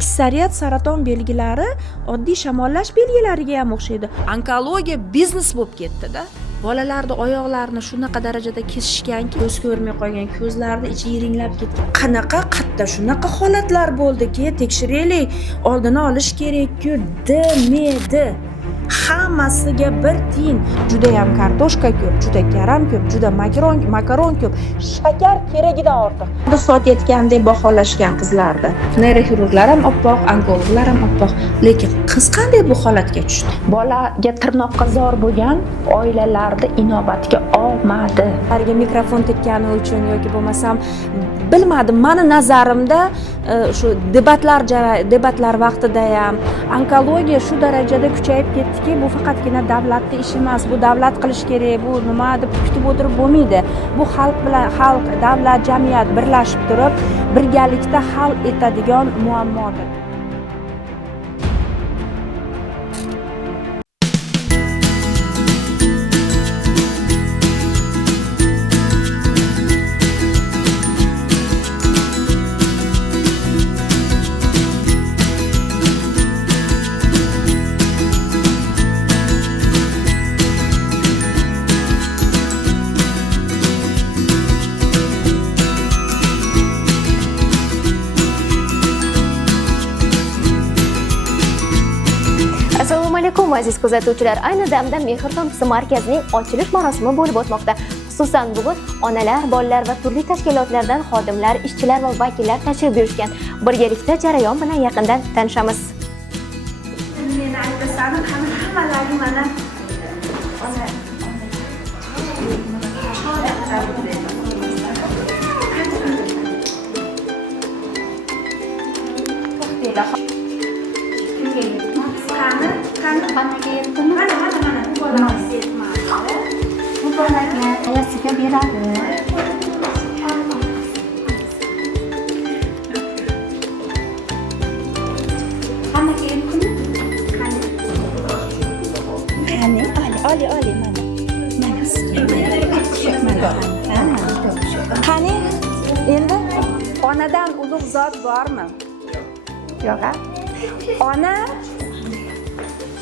Aksariyat saraton belgilari oddiy shamollash belgilariga ham o'xshaydi. Onkologiya biznes bo'lib ketdi-da. Bolalarning oyoqlarini shunaqa darajada kesishganki, ko'z ko'rmay qolgan, ko'zlarini ichi yiringlab ketgan. Qanaqa qatta shunaqa holatlar bo'ldiki, tekshiraylik, oldini olish kerak-ku, demedi. Hammasiga bir tiyin. Juda ham kartoshka ko'p, juda karam ko'p, juda makaron ko'p. Shakar keragidan ortiq. Bu soat yetgandek baholashgan qizlardi. Neyroxirurglar ham oppoq, onkologlar ham oppoq. Lekin qiz qanday bu holatga tushdi? Bolaga tirnoqqa zor bo'lgan oilalarda inobatga olmadi. Ularga mikrofon tekkani uchun yoki bo'lmasam bilmadim, meni nazarimda shu debatlar vaqtida ham onkologiya shu darajada kuchayib ketdiki, bu faqatgina davlatning ishi emas, bu davlat qilish kerak, bu nima deb kutib o'tirib bo'lmaydi. Bu xalq bilan xalq, davlat, jamiyat birlashib turib, birgalikda hal etadigan muammodir. Assalomu alaykum aziz kuzatuvchilar. Ayni damda Mehr tomchisi markazining ochilish marosimi bo'lib o'tmoqda. Xususan bugun onalar, bolalar va turli tashkilotlardan xodimlar, ishchilar va vakillar tashrif buyurishgan. Birgalikda jarayon bilan yaqindan tanishamiz. Meni aytasanim, hammalaring mana Ayasiga beradi. Oli mana. Qani? Endi onadan ulug' zot bormi? Yo'q. Ona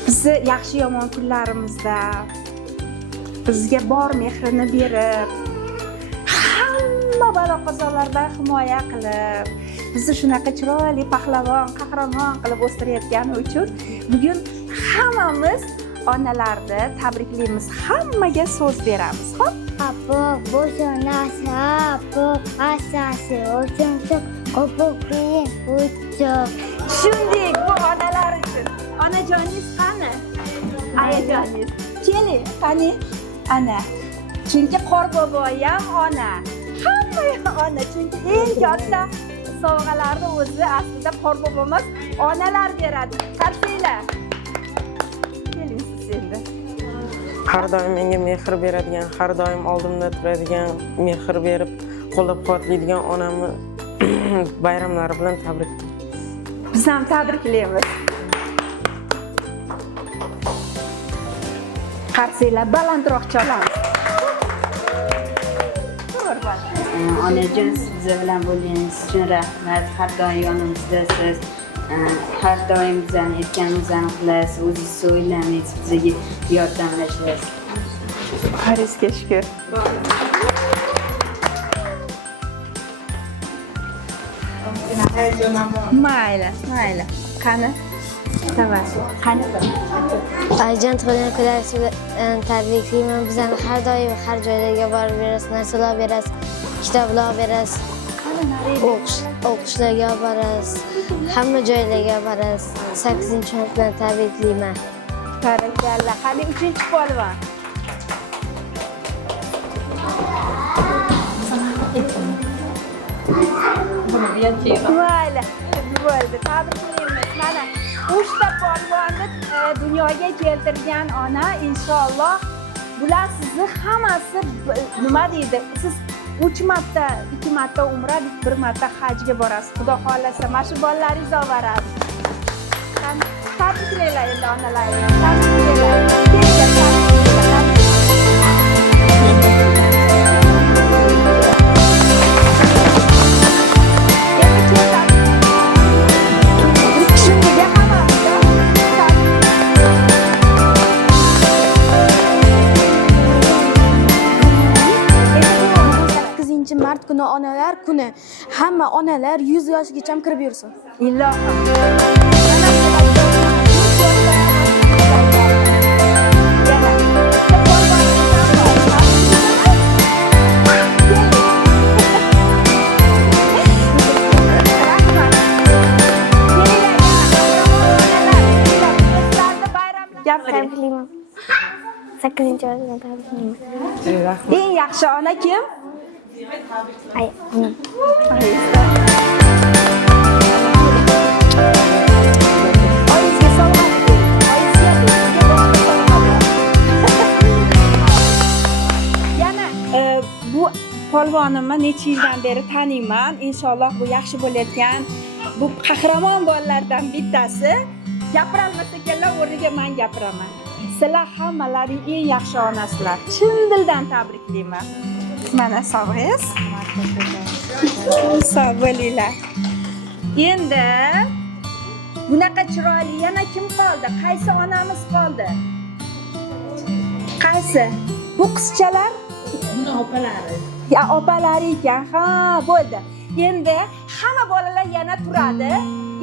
bizni yaxshi yomon kunlarimizda bizga bor mehrini berib, hamma balo-qazolardan himoya qilib, bizni shunaqa chiroyli pahlavon, qahramon qilib o'stirayotgani uchun bugun hammamiz onalarni tabriklaymiz, hammaga so'z beramiz. Xo'p? Bu bo'zonasi, bu asasi uchun ko'pikli uchun. Shunday, bu onalar uchun. Onajoningiz qani? Ayajoningiz. Keling, qani? Ana. Chunki Qorbobo ham ona. Hamma ona. Chunki eng katta sovg'alarni o'zi aslida Qorbobo emas, onalar beradi. Qarsanglar. Keling siz endi. Har doim menga mehr beradigan, har doim oldimda turadigan, mehr berib, qo'llab-quvvatlaydigan onamni bayramlari bilan tabriklayman. Biz ham tabriklaymiz. Qarsanglar balandroq chalamiz. Onajon, siz bilan bo'lganingiz uchun rahmat. Har doim yonimizdasiz. Har doim bizani aytganimizni qilasiz, o'zingizni o'ylamaysiz, bizga yordamlashasiz. Harizga shukr. Mayli. Qani? Qani? Ayjon tug'ilgan kunlaringiz tabriklayman. Bizani har doim har joylarga borib berasiz, narsalar berasiz, kitoblar berasiz, o'qishlarga borasiz, hamma joylarga borasiz. 8-sinf bilan tabriklayman. Barakalla. Qani 3-polvon? Mayli. Bo'ldi. Tabriklaymiz. Mana 3 ta polvonni dunyoga keltirgan ona, inshaalloh bular sizni hammasi nima deydi? Siz 3 marta, 2 marta umra, 1 marta hajga borasiz. Xudo xolasa, mana shu bolalaringiz olib boradi. Tabriklaylar endi onalaringiz. Tabriklaylar. mart kuni onalar kuni. Hamma onalar 100 yoshgacha kirib yursin. Ilohim. Gapiring. Tabriklayman. 8-oydan tabriklayman. Eng yaxshi ona kim? Ay, onam. Oyingizga sovg'a bering. Oyingizga yana bu polvonimni necha yildan beri taniyman. Inshaalloh bu yaxshi bo'layotgan bu qahramon bolalardan bittasi. Gapirolmasa ekanlar, o'rniga men gapiraman. Sizlar hammalaring eng yaxshi onasizlar. Chin dildan tabriklayman. Mana sovg'angiz. Sog' bo'linglar. Endi bunaqa chiroyli yana kim qoldi? Qaysi onamiz qoldi? Qaysi? Bu qizchalar? Buni opalari. Ya opalari ekan. Ha, bo'ldi. Endi hamma bolalar yana turadi.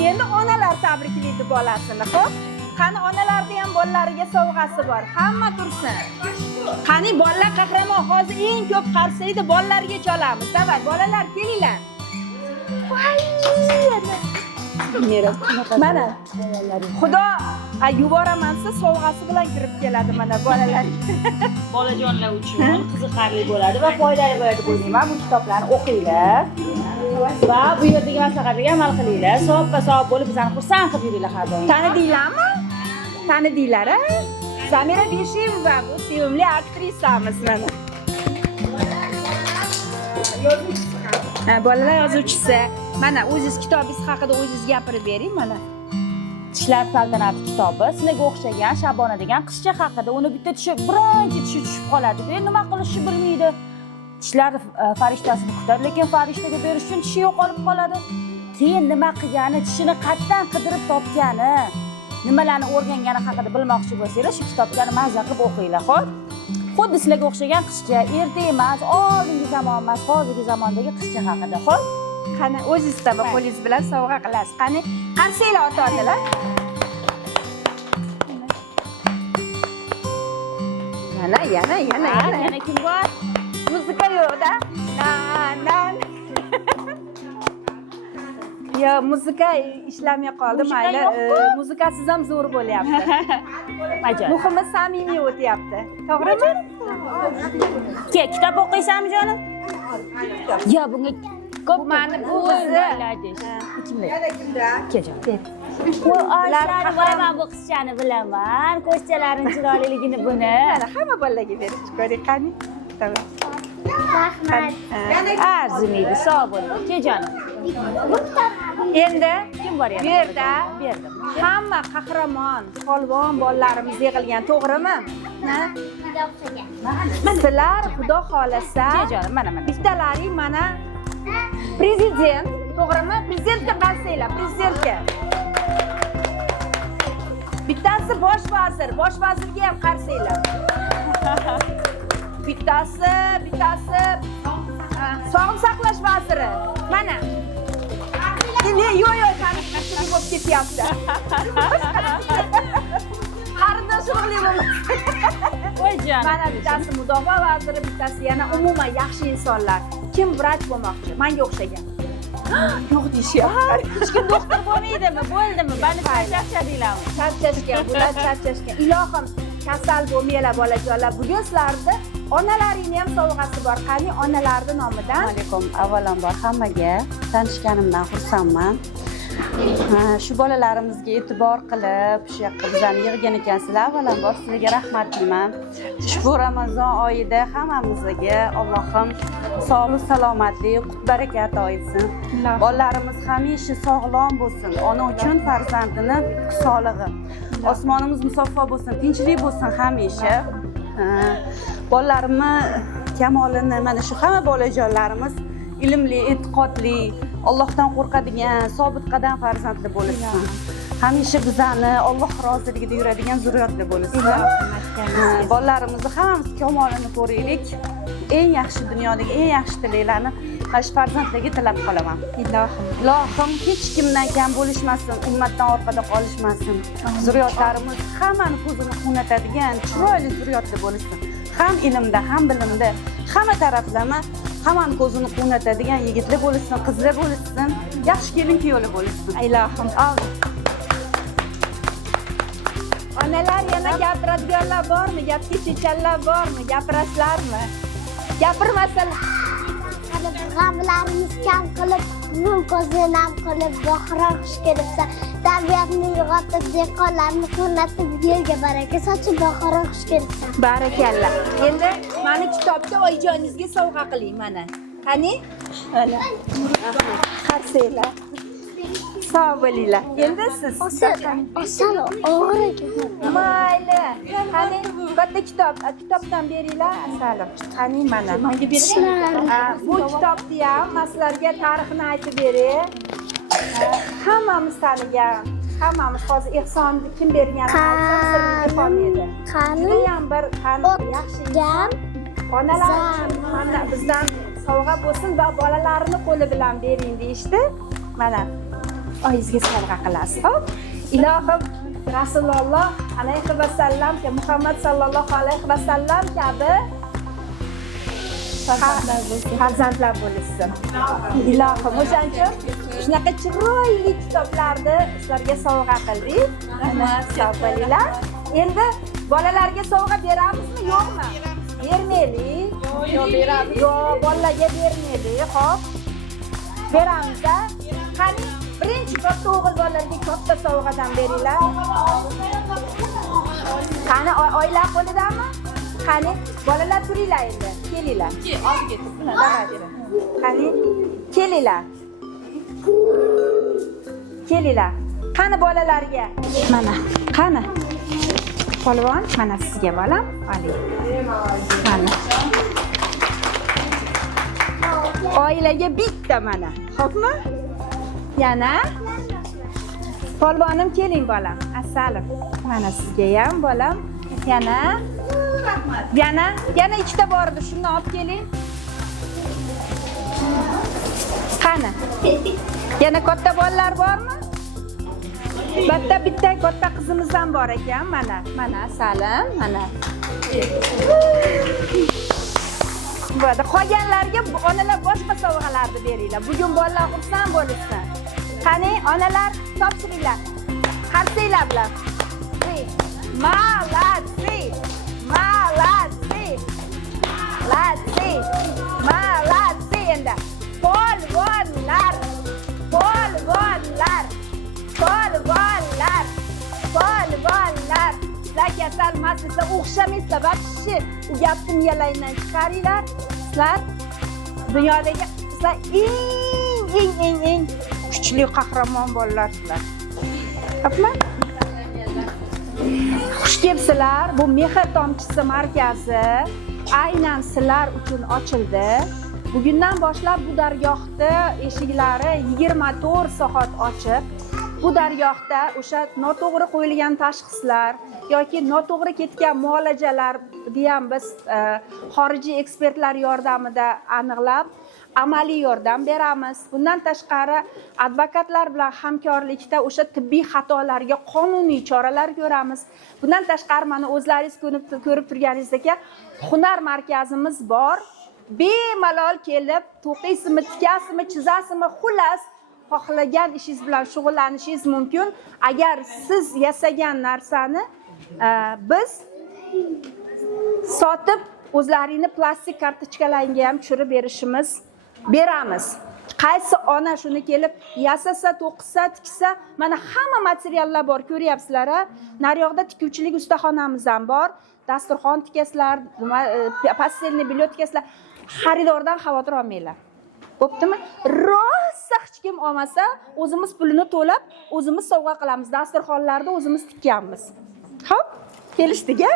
Endi onalar tabriklaydi bolasini, xo'p? Qani onalarda ham bolalariga sovg'asi bor. Hamma tursin. Qani bolalar qahramon, hozir eng ko'p qarsaydi bolalarga cholamiz. Davay, bolalar kelinglar. Mana Xudo yuboramansa sovg'asi bilan kirib keladi mana bolalar. Bolajonlar uchun qiziqarli bo'ladi va foydali bo'ladi deb o'ylayman. Bu kitoblarni o'qinglar va bu yerdagi maslahatlarga amal qilinglar. Savob bo'lib bizani xursand qilib yuringlar har doim. Tanidinglarmi? Tanidinglar, a? Samira Beshiyeva bu sevimli aktrisamiz mana. Bolalar yozuvchisi. Mana o'zingiz kitobingiz haqida o'zingiz gapirib bering mana. Tishlar saltanati kitobi sizlarga o'xshagan Shabona degan qizcha haqida. Uni bitta tishi birinchi tishi tushib qoladi. Nima qilishni bilmaydi. Tishlar farishtasini kutadi, lekin farishtaga berish uchun tishi yo'qolib qoladi. Keyin nima qilgani, tishini qayerdan qidirib topgani, nimalarni o'rgangani haqida bilmoqchi bo'lsangiz, shu kitoblarni mazza qilib o'qinglar, xo'p? Xuddi sizlarga o'xshagan qizcha, erta emas, oldingi zamon emas, hozirgi zamondagi qizcha haqida, xo'p? Qani o'zingizda va qo'lingiz bilan sovg'a qilasiz. Qani qarsanglar ota-onalar. Yana. Yana kim bor? Muzika yo'q-da. Nan. Yo, muzika ishlamay qoldi, mayli. Muzikasiz ham zo'r bo'lyapti. Ajoyib. Muhimi samimiy o'tyapti. To'g'rimi? Kitob o'qiysanmi jonim? Yo, bunga ko'p mani o'zi. Yana kimda? Kejon. Voy, Oysha, bilaman bu qizchani bilaman. Ko'zchalaring chiroyliligini buni. Mana hamma bolalarga berib chiqaring, qani. Rahmat. Arzimaydi, sog' bo'ling. Kejonim. Endi Kim bor yana? bu yerda Berdim. hamma qahramon, polvon bolalarimiz yig'ilgan, to'g'rimi? Sizlar Xudo xolasa, Kejonim, mana. bittalaring mana prezident, to'g'rimi? Prezidentga qarsanglar, prezidentga. Bittasi bosh vazirga ham qarsanglar. Bittasi sog'liqni saqlash vaziri. Mana. Yo'q, qanday bo'lib ketyapti. Qarindoshlig'li bo'lib. Voyjon. Mana bittasi mudofaa vaziri, bittasi yana umuman yaxshi insonlar. Kim vrach bo'lmoqchi? Menga o'xshagan. Yo'q deyishyapti. Hech kim doktor bo'lmaydimi? Bo'ldimi? Bani charchadinglarmi? Charchashgan, bular charchashgan. Ilohim, kasal bo'lmanglar bolajonlar. Bugun sizlarni onalaringni ham sovg'asi bor. Qani onalarni nomidan. Alaykum. Avvalambor hammaga tanishganimdan xursandman. Shu bolalarimizga e'tibor qilib, shu yoqqa bizani yig'gan ekansizlar. Avvalambor sizlarga rahmat deyman. Ushbu Ramazon oyida hammamizga Allohim sog'lik, salomatlik, qut baraka ato etsin. Bolalarimiz hamisha sog'lom bo'lsin. Ona uchun farzandini sog'lig'i. Osmonimiz musaffo bo'lsin, tinchlik bo'lsin hamisha. Bolalarimni kamolini mana shu hamma bolajonlarimiz ilmli, e'tiqodli, Allohdan qo'rqadigan, sobit qadam farzandli bo'lsin. Hamisha bizani Alloh roziligida yuradigan zurriyotli bo'lsin. Bolalarimizni hammamiz kamolini ko'raylik. Eng yaxshi dunyodagi eng yaxshi tilaklarni xo'sh farzandlarga tilab qolaman. Ilohim hech kimdan kam bo'lishmasin, ummatdan orqada qolishmasin. Zurriyotlarimiz hammani ko'zini o'ynatadigan chiroyli zurriyotda bo'lsin. Ham ilmda, ham bilimda, hamma taraflama hammani ko'zini o'ynatadigan yigitlar bo'lsin, qizlar bo'lsin, yaxshi kelin kuyovlar bo'lsin. Ilohim, amin. Onalar yana gapiradiganlar bormi? Gapga chechanlar bormi? Gapirasizlarmi? Gapirmasalar. G'amlarimiz kam qilib, nur ko'zini nam qilib, boqiroq xush kelibsa, tabiatni uyg'otib, dehqonlarni qo'llab, yerga baraka sochib, boqiroq xush kelibsan. Barakalla. Endi meni kitobda oyijoningizga sovg'a qiling mana. Qani? Mana. Qarsanglar. Sog' bo'linglar. Endi siz. Oson, og'ir ekan. Mayli. Qani katta kitobdan beringlar, asalim. Qani mana. Menga berishlar. Bu kitobni ham sizlarga tarixini aytib beray. Hammamiz tanigan, hammamiz hozir ehsonni kim berganini aytsam sirga qolmaydi. Juda ham bir yaxshi inson. Onalar mana bizdan sovg'a bo'lsin va bolalarini qo'li bilan bering deyishdi. Mana oyingizga sovg'a qilasiz. Xo'p? Ilohim Rasululloh alayhi vasallam, Muhammad sallallohu alayhi vasallam kabi farzandlar bo'lsin. Ilohim o'shancha shunaqa chiroyli kitoblarni sizlarga sovg'a qildik. Sog' bo'linglar. Endi bolalarga sovg'a beramizmi, yo'qmi? Bermaylik. Yo'q, beramiz. Yo'q, bolalarga bermaylik. Xo'p. Beramiz-a? Qani birinchi katta o'g'il bolalarga katta sovg'adan beringlar. Qani oylar qo'lidami? Qani bolalar turinglar endi. Kelinglar. Oldiga turiblar. Qani kelinglar. Kelinglar. Qani bolalarga. Mana. Qani. Polvon, mana sizga bolam. Oling. Mana. Oilaga bitta mana. Xo'pmi? Yana. Polvonim keling bolam. Asalim. Mana sizga ham bolam. Yana. Yana ikkita bor edi. Shuni olib keling. Qani? Yana katta bolalar bormi? Bitta katta qizimiz ham bor ekan. Mana Salim, mana. Bo'ldi. Qolganlarga onalar boshqa sovg'alarni beringlar. Bugun bolalar xursand bo'lsin. Qani, onalar topshiringlar. Qarsanglar bilan. Malatsi. Endi. Polvonlar. Sizlar kasalmasizlar, o'xshamaysizlar. Vaqti u gapni miyalaydan chiqaringlar. Sizlar dunyodagi sizlar eng kuchli qahramon bolalar. Xo'pmi? Xush kelibsizlar. Bu Mehr tomchisi markazi aynan sizlar uchun ochildi. Bugundan boshlab bu dargohda eshiklari 24 soat ochiq. Bu dargohda o'sha noto'g'ri qo'yilgan tashxislar yoki noto'g'ri ketgan muolajalar ham biz xorijiy ekspertlar yordamida aniqlab, amaliy yordam beramiz. Bundan tashqari advokatlar bilan hamkorlikda o'sha tibbiy xatolarga qonuniy choralar ko'ramiz. Bundan tashqari mana o'zlaringiz ko'rib turganingizdek, hunar markazimiz bor. Bemalol kelib, to'qiysizmi, tikasizmi, chizasizmi, xullas xohlagan ishingiz bilan shug'ullanishingiz mumkin. Agar siz yasagan narsani biz sotib o'zlaringni plastik kartochkalaringga ham tushirib beramiz. Qaysi ona shuni kelib yasasa, to'qisa, tiksa, mana hamma materiallar bor, ko'ryapsizlar. Naryoqda tikuvchilik ustaxonamiz ham bor. Dasturxon tikasizlar, pastelni bilyot tikasizlar. Xaridordan xavotir olmanglar. Bo'ptimi? Rosa hech kim olmasa, o'zimiz pulini to'lab, o'zimiz sovg'a qilamiz. Dasturxonlarni o'zimiz tikkanmiz. Xo'p, kelishdik-a?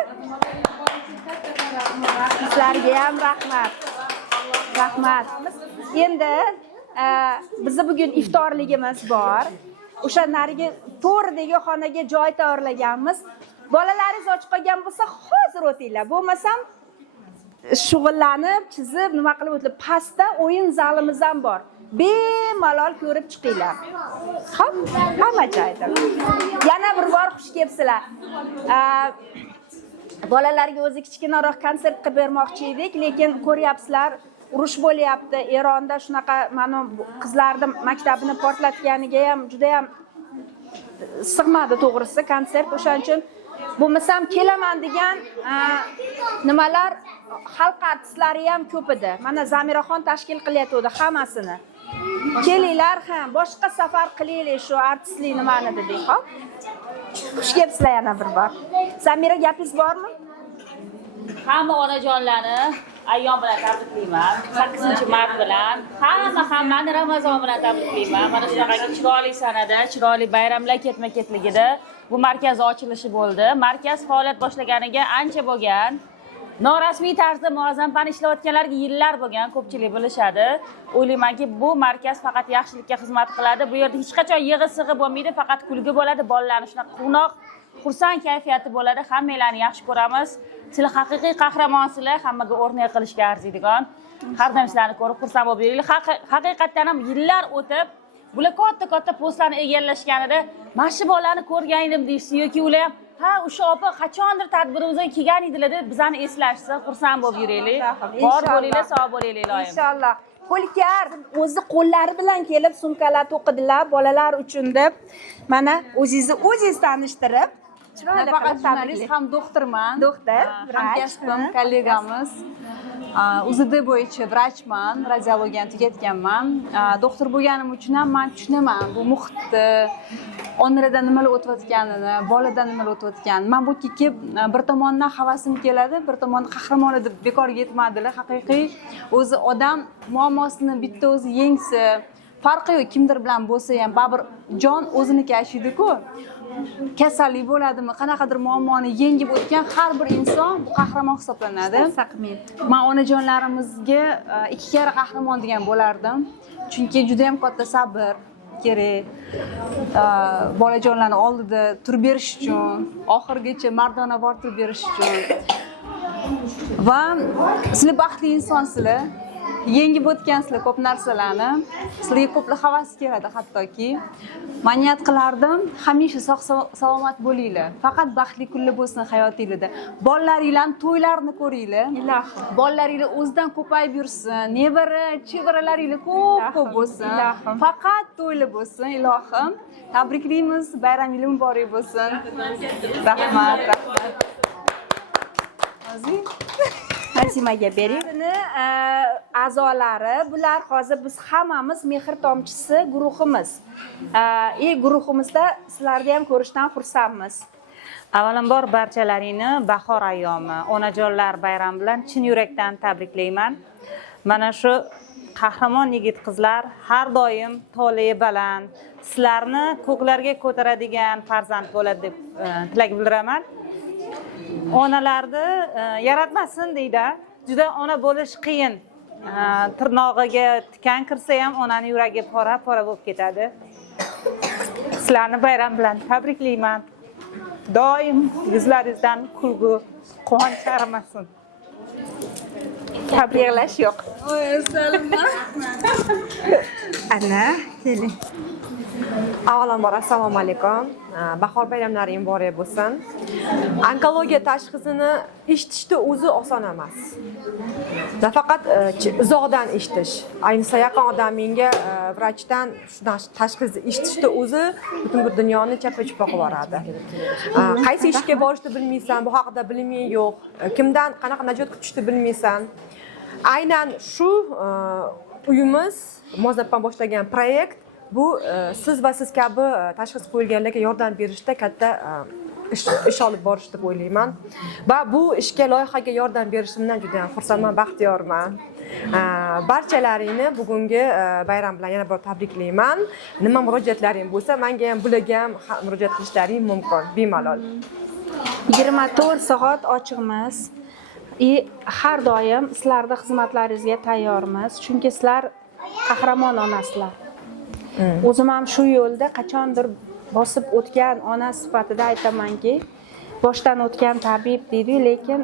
Sizlarga ham rahmat. Endi bizning bugun iftorligimiz bor. O'sha narigi to'rdagi xonaga joy tayyorlaganmiz. Bolalaringiz och qolgan bo'lsa, hozir o'tinglar. Bo'lmasam shug'ullanib, chizib, nima qilib o'tib, pastda o'yin zalimiz ham bor. Bemalol ko'rib chiqinglar. Xo'p, hamma joyda. Yana bir bor xush kelibsizlar. Bolalarga o'zi kichkinaroq konsert qilib bermoqchi edik, lekin ko'ryapsizlar, urush bo'lyapti. Eronda shunaqa mana qizlarni maktabini portlatganiga ham juda ham sig'madi to'g'risi konsert. O'shaning uchun bo'lmasam kelaman degan nimalar xalq artistlari ham ko'p edi. Mana Zamiraxon tashkil qilyapti hammasini. Kelinglar ham, boshqa safar qilaylik shu artistlik nimani dedik, xo'p? Xush kelibsizlar yana bir bor. Samira, gapingiz bormi? Hamma onajonlarni ayyom bilan tabriklayman. 8-mart bilan hammani Ramazon bilan tabriklayman. Mana shunaqa chiroyli sanada, chiroyli bayramlar ketma-ketligida bu markaz ochilishi bo'ldi. Markaz faoliyat boshlaganiga ancha bo'lgan. Norasmiy tarzda muazzampan ishlayotganlarga yillar bo'lgan, ko'pchilik bilishadi. O'ylaymanki, bu markaz faqat yaxshilikka xizmat qiladi. Bu yerda hech qachon yig'i-sig'i bo'lmaydi, faqat kulgi bo'ladi. Bolalarning shunaqa quvnoq, xursand kayfiyati bo'ladi. Hammanglarni yaxshi ko'ramiz. Sizlar haqiqiy qahramonsizlar, hammaga o'rnak qilishga arziydigan. Har doim sizlarni ko'rib xursand bo'lib yuraylik. Haqiqatdan ham yillar o'tib, bular katta postlarni egallashganida, "Mana shu bolani ko'rgan edim" deyishsa yoki ular ham "Ha, o'sha opa qachondir tadbirimizga kelgan edilar" deb bizani eslashsa, xursand bo'lib yuraylik. Bor bo'linglar, sog' bo'linglar iloyim. Inshaalloh. Qo'lkar o'zi qo'llari bilan kelib sumkalar to'qidilar bolalar uchun deb. Mana o'zingiz tanishtirib, chiroyli Nafaqat jurnalist, ham doktorman. Doktor, hamkasbim, kollegamiz. UZD bo'yicha vrachman, radiologiyani tugatganman. Doktor bo'lganim uchun ham men tushunaman bu muhitni, onada nimalar o'tayotganini, bolada nimalar o'tayotganini. Men bu yerga kelib bir tomondan havasim keladi, bir tomondan qahramoni deb bekorga yetmadilar. Haqiqiy o'zi odam muammosini bitta o'zi yengsa, farqi yo'q, kimdir bilan bo'lsa ham baribir jon o'ziniki yashaydi-ku. Kasallik bo'ladimi, qanaqadir muammoni yengib o'tgan har bir inson bu qahramon hisoblanadi. Men onajonlarimizga 2 karra qahramon degan bo'lardim. Chunki juda ham katta sabr kerak. Bolajonlarni oldida turib berish uchun, oxirgacha mardonavor turib berish uchun. Va sizlar baxtli insonsizlar. Yengib o'tgansizlar ko'p narsalarni. Sizlarga ko'plar havas keladi hattoki. Men niyat qilardim, hamisha sog'-salomat bo'linglar. Faqat baxtli kunlar bo'lsin hayotingizda. Bolalaringlarning to'ylarini ko'ringlar. Ilohim. Bolalaringlar o'zidan ko'payib yursin. Nevara, chevaralaringlar ko'p bo'lsin. Ilohim. Faqat to'ylar bo'lsin, ilohim. Tabriklaymiz, bayramingiz muborak bo'lsin. Rahmat. Nazimaga bering. A'zolari, bular hozir biz hammamiz Mehr tomchisi guruhimiz. Guruhimizda sizlarni ham ko'rishdan xursandmiz. Avvalambor barchalaringni bahor ayyomi, onajonlar bayrami bilan chin yurakdan tabriklayman. Mana shu qahramon yigit qizlar har doim toliyi baland, sizlarni ko'klarga ko'taradigan farzand bo'ladi deb tilak bildiraman. Onalarni yaratmasin deydi. Juda ona bo'lish qiyin. Tirnog'iga tikan kirsa ham onaning yuragi pora-pora bo'lib ketadi. Sizlarni bayram bilan tabriklayman. Doim yuzlaringizdan kulgu, quvonch arimasin. Tabriklash yo'q. Ana, keling. Avvalambor assalomu alaykum. Bahor bayramlaring muborak bo'lsin. Onkologiya tashxisini eshitishda o'zi oson emas. Nafaqat uzoqdan eshitish, ayniqsa yaqin odam menga vrachdan tashxisni eshitishda o'zi butun bu dunyoni chapa-chupa qilib yuboradi. Qaysi ishga borishni bilmaysan, bu haqida biliming yo'q, kimdan qanaqa najot kutishni bilmaysan. Aynan shu uyimiz muazzampan boshlagan proyekt bu siz va siz kabi tashxis qo'yilganlarga yordam berishda katta ish olib borish deb o'ylayman. Va bu ishga, loyihaga yordam berishimdan juda ham xursandman, baxtiyorman. Barchalaringni bugungi bayram bilan yana bir tabriklayman. Nima murojaatlaring bo'lsa, menga ham bularga ham murojaat qilishlaring mumkin, bemalol. 24 soat ochiqmiz. Har doim sizlarning xizmatlaringizga tayyormiz, chunki sizlar qahramon onasizlar. O'zim ham shu yo'lda qachondir bosib o'tgan ona sifatida aytamanki, boshdan o'tgan tabib deydi, lekin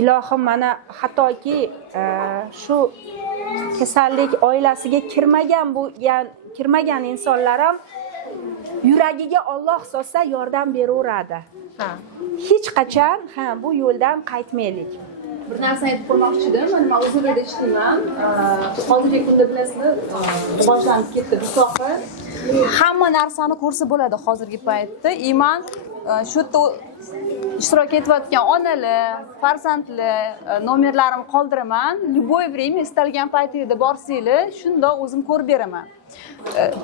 ilohim mana hattoki shu kasallik oilasiga kirmagan insonlar ham yuragiga Alloh solsa yordam beraveradi. Hech qachon bu yo'ldan qaytmaylik. Bir narsani aytib qo'ymoqchi edim. Men o'zimda eshitdim. Hozirgi kunda bilasizmi, boshlanib ketdi bu soha. Hamma narsani ko'rsa bo'ladi hozirgi paytda. Iman shu ishtirok etayotgan onalar, farzandlar nomerlarimni qoldiraman. Любой время istalgan paytingizda borsanglar, shundoq o'zim ko'rib beraman.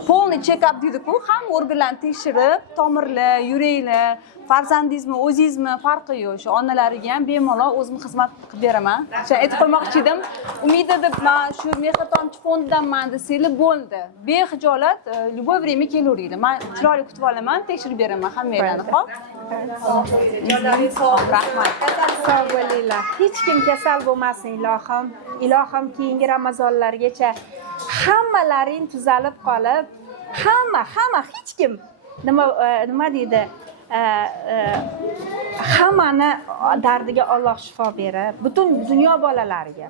Полный check-up deydi-ku, hamma organlarni tekshirib, tomirlar, yuraklar, farzandingizmi, o'zingizmi farqi yo'q. Shu onalariga ham bemalol o'zim xizmat qilib beraman. O'sha aytib qo'ymoqchi edim. Umid deb men shu Mehr tomchi fondidanman desanglar bo'ldi. Bexijolat любой время kelaveringlar. Men chiroyli kutib olaman, tekshirib beraman hammanglarni, xo'p? Jonlaringiz sog', rahmat. Sog' bo'linglar. Hech kim kasal bo'lmasin, ilohim. Ilohim keyingi Ramazonlargacha hammalaring tuzalib qolib, hamma hech kim nima deydi? Hammani dardiga Alloh shifo berib, butun dunyo bolalariga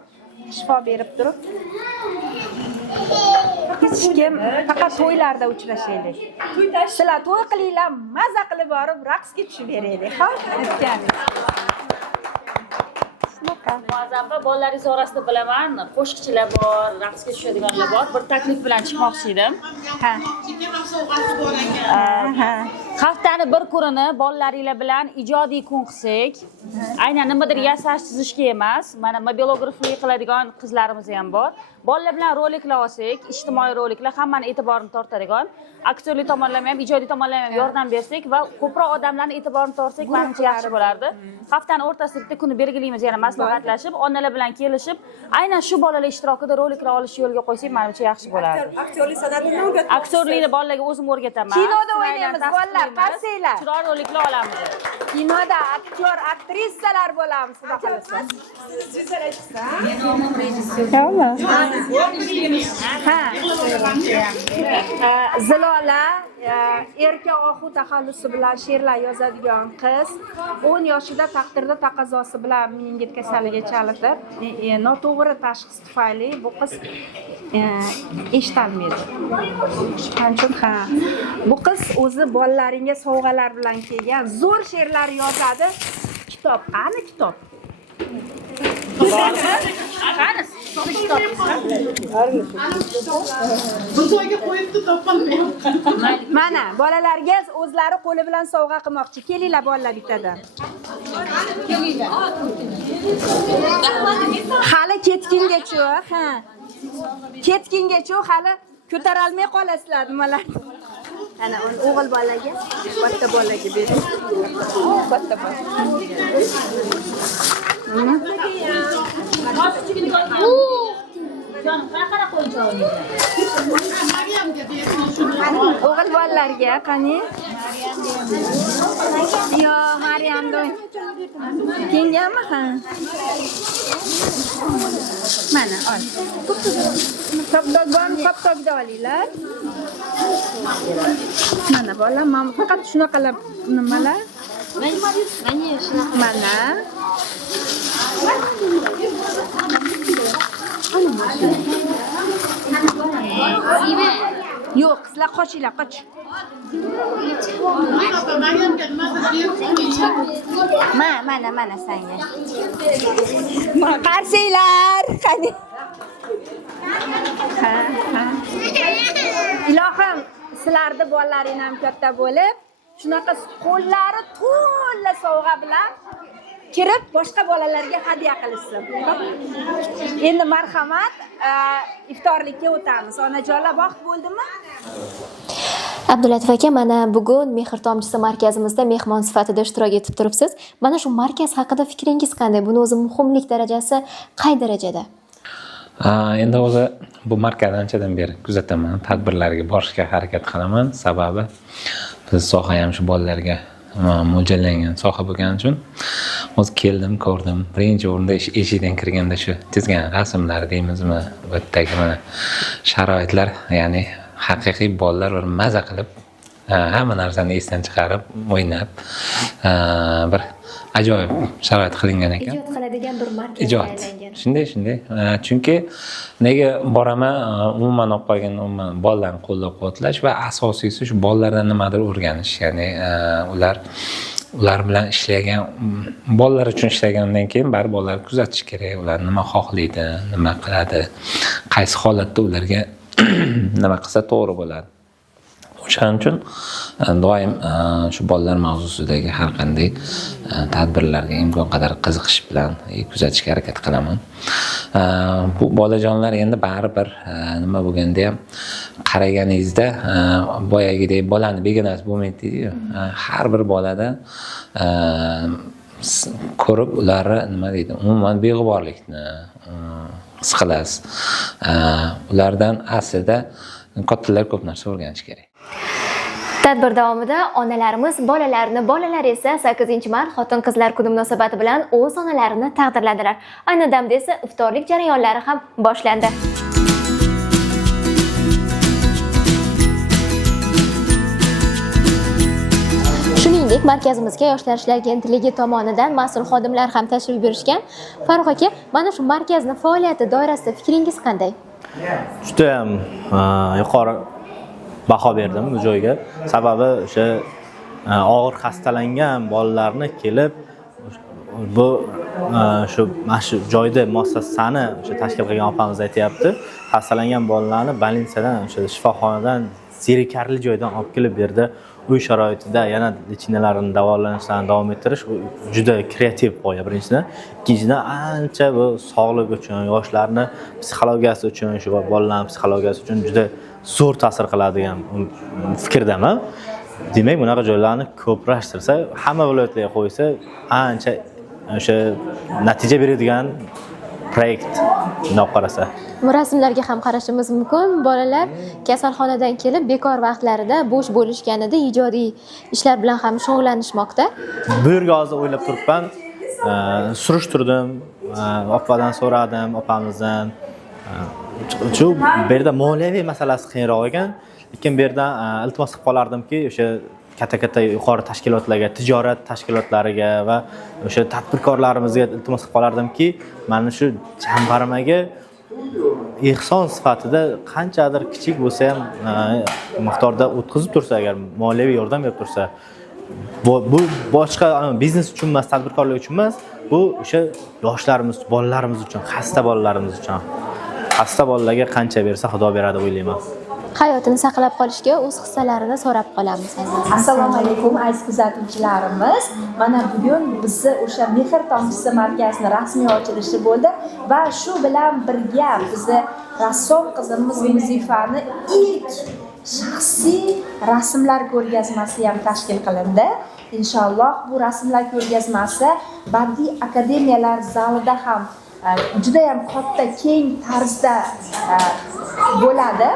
shifo berib turib, hech kim faqat to'ylarda uchrashaylik. Sizlar to'y qilinglar, maza qilib borib raqsga tushib beraylik, ha? Muazzamda bolalaringiz orasida bilaman, qo'shiqchilar bor, raqsga tushadiganlar bor. Bir taklif bilan chiqmoqchi edim. Haftani bir kunini bolalaringlar bilan ijodiy kun qilsak, aynan nimadir yasash chizishga emas, mana mobilograflik qiladigan qizlarimiz ham bor. Bolalar bilan roliklar olsak, ijtimoiy roliklar hammani e'tiborini tortadigan, aktyorlik tomonlama ham, ijodiy tomonlama ham yordam bersak va ko'proq odamlarning e'tiborini tortsak, menimcha yaxshi bo'lardi. Haftani o'rtasida bitta kuni belgilaymiz, yana maslahatlashib, onalar bilan kelishib, aynan shu bolalar ishtirokida roliklar olish yo'lga qo'ysak, menimcha yaxshi bo'lardi. Aktyorlik san'atini o'rgatmoqchi. Aktyorlikni bolalarga o'zim o'rgataman. Kinoda o'ynaymiz, bolalar, qarsanglar. Chiroyli roliklar olamiz. Kinoda aktyor, aktrisalar bo'lamiz, xudo xohlasa. Men nomim rejissyor. Zilola erka ohu taxallusi bilan she'rlar yozadigan qiz 10 yoshida taqdirda taqozosi bilan meningit kasalligiga chalinib, noto'g'ri tashxis tufayli bu qiz eshitolmaydi. Shuning uchun bu qiz o'zi bolalaringga sovg'alar bilan kelgan zo'r she'rlar yozadi. Kitob, qani kitob? Qani? Bu to'yga qo'yibdi, topolmayapti. Mana bolalarga o'zlari qo'li bilan sovg'a qilmoqchi. Kelinglar bolalar bittadan. Hali ketkingacha, ketkingacha hali ko'tarolmay qolasizlar nimalar. Ana o'g'il bolaga, katta bolaga bering. Katta bola. O'g'il bolalarga qani? Yo, Maryamda. Kengami? Mana ol. Top-topda olinglar. Mana bola, men faqat shunaqalar nimalar? Mana. Yo'q, qizlar qochinglar, qoch. Mana senga. Qarsanglar, qani. Ilohim, sizlarni bolalaring ham katta bo'lib, shunaqa qo'llari to'la sovg'a bilan kirib boshqa bolalarga hadya qilishsin. Endi marhamat, iftorlikka o'tamiz. Onajonlar vaqt bo'ldimi? Abdulatif aka, mana bugun Mehr tomchisi markazimizda mehmon sifatida ishtirok etib turibsiz. Mana shu markaz haqida fikringiz qanday? Buni o'zi muhimlik darajasi qay darajada? Endi o'zi bu markazni anchadan beri kuzataman, tadbirlarga borishga harakat qilaman. Sababi biz soha ham shu bolalarga mo'ljallangan soha bo'lgani uchun o'zi keldim, ko'rdim. Birinchi o'rinda eshikdan kirganda shu chizgan rasmlar deymizmi, bu yerdagi mana sharoitlar, ya'ni haqiqiy bolalar bir maza qilib, hamma narsani esdan chiqarib, o'ynab, bir ajoyib sharoit qilingan ekan. Ijod qiladigan bir markazga Ijod. aylangan. Shunday. Chunki nega boraman, umuman olib qolganda umuman bolalarni qo'llab-quvvatlash va asosiysi shu bolalardan nimadir o'rganish. Ya'ni ular bilan ishlagan, bolalar uchun ishlagandan keyin baribir bolalarni kuzatish kerak. Ular nima xohlaydi, nima qiladi, qaysi holatda ularga nima qilsa to'g'ri bo'ladi. O'shaning uchun doim shu bolalar mavzusidagi har qanday tadbirlarga imkon qadar qiziqish bilan kuzatishga harakat qilaman. Bu bolajonlar endi baribir nima bo'lganda ham qaraganingizda boyagidek bolani begonasi bo'lmaydi-ku. Har bir bolada ko'rib ularni nima deydi, umuman beg'uborlikni his qilasiz. Ulardan aslida kattalar ko'p narsa o'rganish kerak. Tadbir davomida onalarimiz bolalarini, bolalar esa 8-mart xotin-qizlar kuni munosabati bilan o'z onalarini taqdirladilar. Ayni damda esa iftorlik jarayonlari ham boshlandi. Shuningdek, markazimizga yoshlar ishlari agentligi tomonidan mas'ul xodimlar ham tashrif buyurishgan. Farruh aka, mana shu markazni faoliyati doirasida fikringiz qanday? Juda ham yuqori baho berdim bu joyga. Sababi o'sha og'ir xastalangan bolalarni kelib bu shu joyda muassasani o'sha tashkil qilgan opamiz aytayapti. Xastalangan bolalarni больницаdan, o'sha shifoxonadan zerikarli joydan olib kelib berdi. Uy sharoitida yana lichinalarini davolanishdan davom ettirish juda kreativ g'oya birinchidan. Ikkinchidan ancha bu sog'lik uchun, yoshlarni psixologiyasi uchun, shu bolalarning psixologiyasi uchun juda zo'r ta'sir qiladigan fikrdaman. Demak, bunaqa joylarni ko'plashtirsa, hamma viloyatlarga qo'ysa, ancha o'sha natija beradigan proyekt deb qarasa. Bu rasmlarga ham qarashimiz mumkin. Bolalar kasalxonadan kelib bekor vaqtlarida bo'sh bo'lishganida ijodiy ishlar bilan ham shug'ullanishmoqda. Bu yerga hozir o'ylab turibman, surishtirdim, opadan so'radim, opamizdan. Shu yerda moliyaviy masalasi qiyinroq ekan, lekin bu yerdan iltimos qilib qolardimki, o'sha katta yuqori tashkilotlarga, tijorat tashkilotlariga va o'sha tadbirkorlarimizga iltimos qilib qolardimki, mana shu jamg'armaga ehson sifatida qanchadir kichik bo'lsa ham miqdorda o'tkazib tursa, agar moliyaviy yordam berib tursa, bu boshqa biznes uchun emas, tadbirkorlik uchun emas, bu o'sha yoshlarimiz, bolalarimiz uchun, xasta bolalarimiz uchun. Xasta bolalarga qancha bersa Xudo beradi o'ylayman. Hayotini saqlab qolishga o'z hissalarini so'rab qolamiz. Assalomu alaykum aziz kuzatuvchilarimiz. Mana bugun bizni o'sha Mehr tomchisi markazini rasmiy ochilishi bo'ldi va shu bilan birga bizni rassom qizimiz Muzifani ilk shaxsiy rasmlar ko'rgazmasi ham tashkil qilindi. Inshaalloh bu rasmlar ko'rgazmasi Badiiy akademiyalar zalida ham juda ham katta keng tarzda bo'ladi.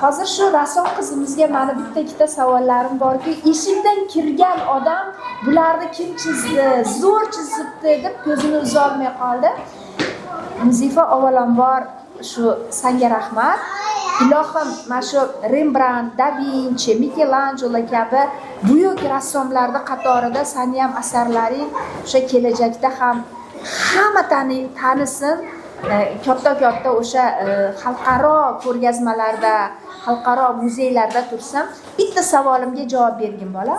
Hozir shu rassom qizimizga mana bitta savollarim borki, eshikdan kirgan odam bularni kim chizdi, zo'r chizibdi deb ko'zini uza olmay qoldi. Muzifa, avvalambor shu senga rahmat. Ilohim, mana shu Rembrandt, Da Vinci, Michelangelo kabi buyuk rassomlarning qatorida seni ham asarlaring o'sha kelajakda ham hamma tanisin. Katta o'sha xalqaro ko'rgazmalarda, xalqaro muzeylarda tursam, bitta savolimga javob bergin bola.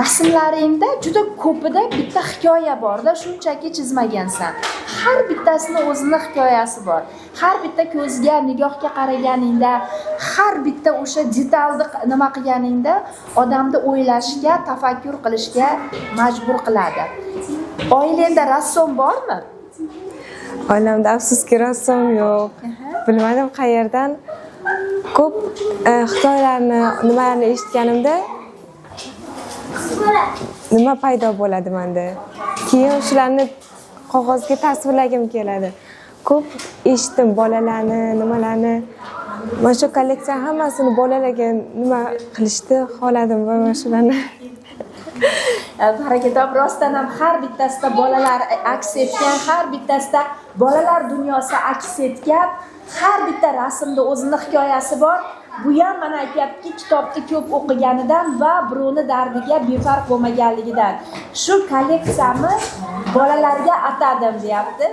Rasmlaringda juda ko'pida bitta hikoya bor-da, shunchaki chizmagansan. Har bittasini o'zining hikoyasi bor. Har bitta ko'zga, nigohga qaraganingda, har bitta o'sha detalni nima qilganingda odamni o'ylashga, tafakkur qilishga majbur qiladi. Oilangda rassom bormi? Oilamda afsuski rassom yo'q. Bilmadim qayerdan. Ko'p hikoyalarni, nimalarni eshitganimda nima paydo bo'ladi menda. Keyin shularni qog'ozga tasvirlagim keladi. Ko'p eshitdim bolalarni, nimalarni. Mana shu kolleksiya hammasini bolalarga nima qilishni xohladim va mana shularni Barakatom, rostdan ham har bittasida bolalar aks etgan, har bittasida bolalar dunyosi aks etgan, har bitta rasmda o'zining hikoyasi bor. Bu ham mana aytyaptiki, kitobni ko'p o'qiganidan va birovni dardiga befarq bo'lmaganligidan. Shu kolleksiyamni bolalarga atadim deyapti.